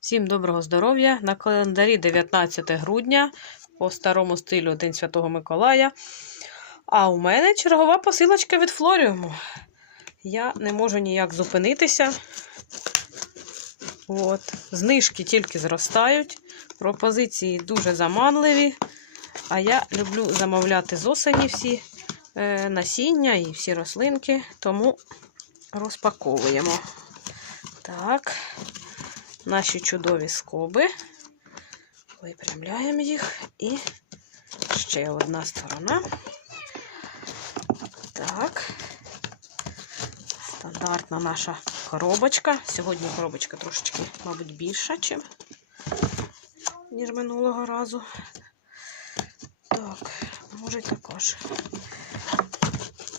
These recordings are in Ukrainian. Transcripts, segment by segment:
Всім доброго здоров'я! На календарі 19 грудня по старому стилю День Святого Миколая. А у мене чергова посилочка від Флоріуму. Я не можу ніяк зупинитися. От. Знижки тільки зростають. Пропозиції дуже заманливі. А я люблю замовляти з осені всі е, насіння і всі рослинки, тому розпаковуємо. Так, наші чудові скоби. Випрямляємо їх і ще одна сторона. Так. Стандартна наша коробочка. Сьогодні коробочка трошечки, мабуть, більша, ніж минулого разу. Так, може також.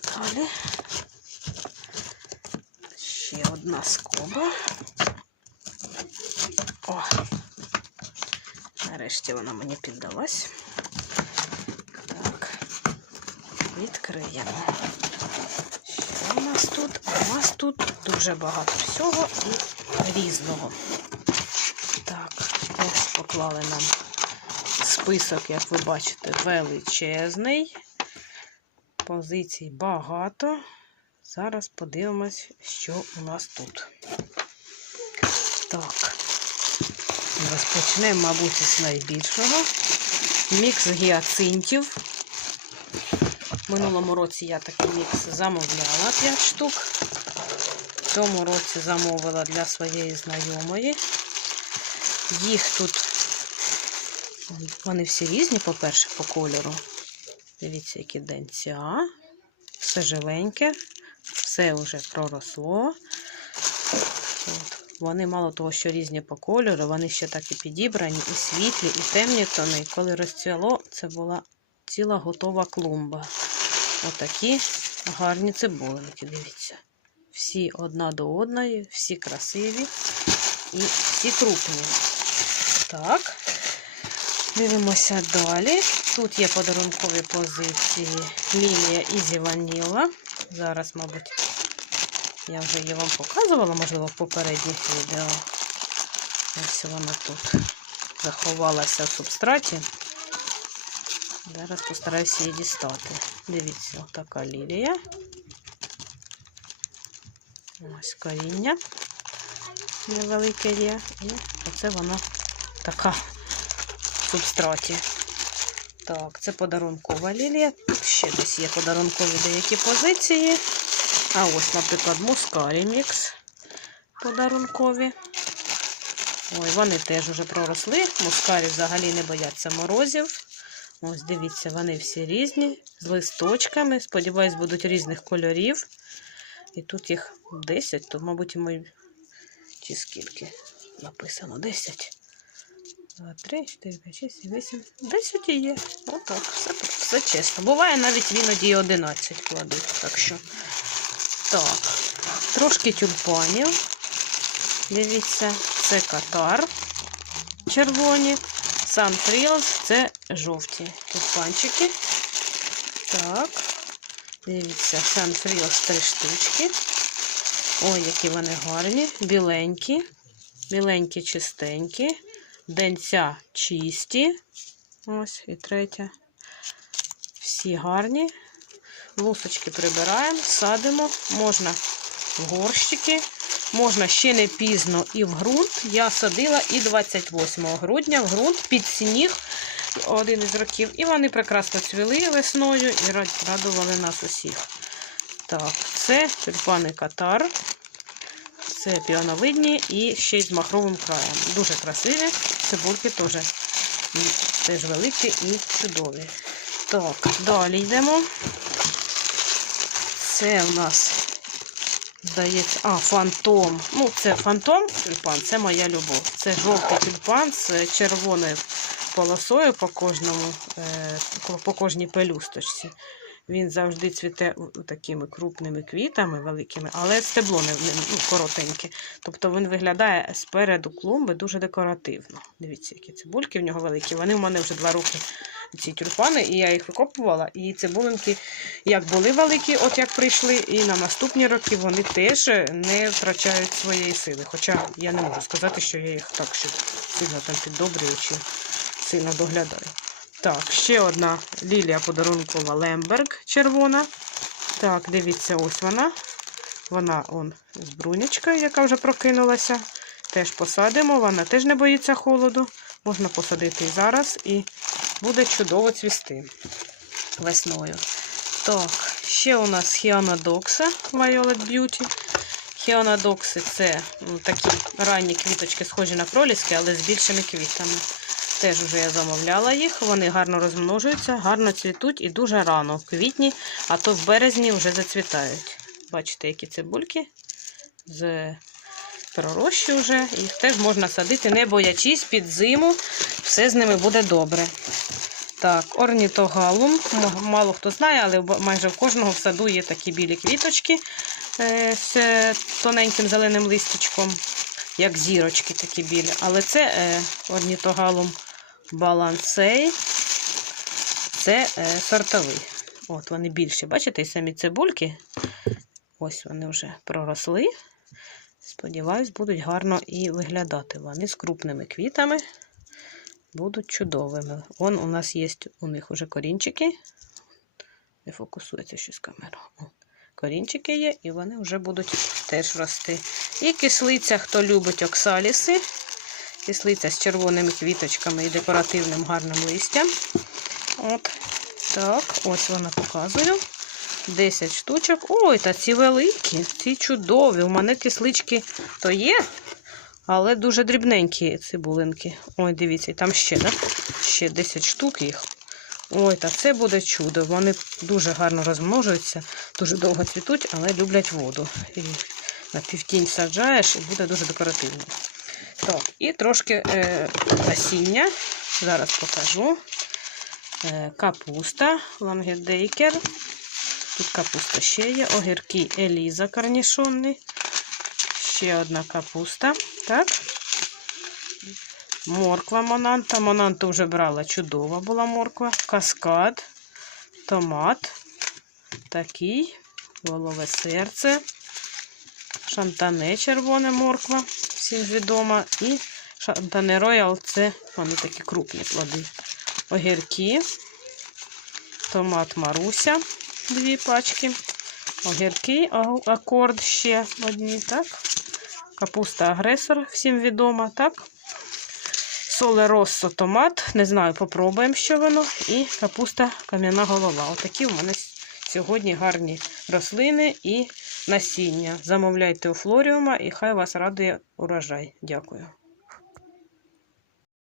Далі. Ще одна скоба. О! Нарешті вона мені піддалась. Так, відкриємо. Що у нас тут? У нас тут дуже багато всього і різного. Так, ось поклали нам список, як ви бачите, величезний. Позицій багато. Зараз подивимось, що у нас тут. Так, розпочнемо, мабуть, із найбільшого. Мікс гіацинтів. Минулому році я такий мікс замовляла 5 штук. В цьому році замовила для своєї знайомої. Їх тут, вони всі різні, по-перше, по кольору. Дивіться, які денця. Все живеньке, все вже проросло. Вони мало того, що різні по кольору, вони ще так і підібрані, і світлі, і темні тони. Коли розцвіло, це була ціла готова клумба. Отакі гарні цибулинки, дивіться. Всі одна до одної, всі красиві і всі крупні. Так, дивимося далі. Тут є подарункові позиції Лілія Ізі Ваніла. Зараз, мабуть, я вже її вам показувала, можливо, в попередніх відео. Ось вона тут заховалася в субстраті. Зараз постараюся її дістати. Дивіться, така лілія. Ось коріння невелике є. І оце вона така в субстраті. Так, це подарункова лілія. Ще десь є подарункові деякі позиції. А ось, наприклад, мускарі мікс подарункові. Ой, вони теж вже проросли. Мускарі взагалі не бояться морозів. Ось, дивіться, вони всі різні, з листочками. Сподіваюсь, будуть різних кольорів. І тут їх 10, то, мабуть, мої. Чи скільки написано? 10. 2, 3, 4, 5, 6, 7, 8. 10 і є. Отак. Все, все чесно. Буває навіть іноді і 11 кладуть. Так що. Так. Трошки тюльпанів. Дивіться, це катар червоні. Санфрілс це жовті тюльпанчики. Так. Дивіться, сам Санфрілс три штучки. Ой, які вони гарні. Біленькі. Біленькі, чистенькі. Денця чисті. Ось і третя. Всі гарні. Лусочки прибираємо, садимо. Можна в горщики. Можна ще не пізно і в ґрунт. Я садила і 28 грудня в ґрунт під сніг один із років. І вони прекрасно цвіли весною і радували нас усіх. Так, це тюльпани катар. Це піоновидні і ще й з махровим краєм. Дуже красиві. Цибульки теж, теж великі і чудові. Так, далі йдемо. Це у нас, здається, а, фантом. Ну, це фантом тюльпан, це моя любов. Це жовтий тюльпан з червоною полосою по кожному, е, по кожній пелюсточці. Він завжди цвіте такими крупними квітами великими, але стебло не, ну, коротеньке. Тобто він виглядає спереду клумби дуже декоративно. Дивіться, які цибульки в нього великі. Вони в мене вже два роки ці тюльпани, і я їх викопувала. І цибулинки як були великі, от як прийшли, і на наступні роки вони теж не втрачають своєї сили. Хоча я не можу сказати, що я їх так ще сильно там піддобрюю чи сильно доглядаю. Так, ще одна лілія подарункова Лемберг червона. Так, дивіться, ось вона. Вона он з брунячкою, яка вже прокинулася. Теж посадимо, вона теж не боїться холоду. Можна посадити і зараз, і буде чудово цвісти весною. Так, ще у нас Хіанадокса Violet Beauty. Хіанадокси це такі ранні квіточки, схожі на проліски, але з більшими квітами. Теж вже я замовляла їх. Вони гарно розмножуються, гарно цвітуть і дуже рано в квітні, а то в березні вже зацвітають. Бачите, які цибульки з пророщі вже. Їх теж можна садити, не боячись під зиму. Все з ними буде добре. Так, орнітогалум. Мало хто знає, але майже в кожного в саду є такі білі квіточки е, з тоненьким зеленим листячком, як зірочки такі білі. Але це е, балансей. Це е, сортовий. От вони більші. Бачите, і самі цибульки. Ось вони вже проросли. Сподіваюсь, будуть гарно і виглядати. Вони з крупними квітами будуть чудовими. Вон у нас є у них уже корінчики. Не фокусується щось камера. Корінчики є, і вони вже будуть теж рости. І кислиця, хто любить оксаліси. Кислиця з червоними квіточками і декоративним гарним листям. От. Так, ось вона показую. 10 штучок. Ой, та ці великі, ці чудові. У мене кислички то є, але дуже дрібненькі цибулинки. Ой, дивіться, там ще, да? ще 10 штук їх. Ой, та це буде чудо. Вони дуже гарно розмножуються, дуже довго цвітуть, але люблять воду. І на півтінь саджаєш і буде дуже декоративно. Так, і трошки е, насіння. Зараз покажу. Е, капуста, лангедейкер. Тут капуста ще є. Огірки Еліза карнішонний. Ще одна капуста. Так. Морква Монанта. Монанту вже брала чудова була морква. Каскад, томат. Такий. Волове серце. Шантане червоне морква. Всім відома. І шантане роял це вони такі крупні плоди. Огірки. Томат Маруся. Дві пачки. Огірки, акорд ще одні, так. Капуста агресор, всім відома, так. Соле Россо томат. Не знаю, попробуємо, що воно. І капуста кам'яна голова. Отакі у мене сьогодні гарні рослини і насіння. Замовляйте у флоріума і хай вас радує урожай. Дякую.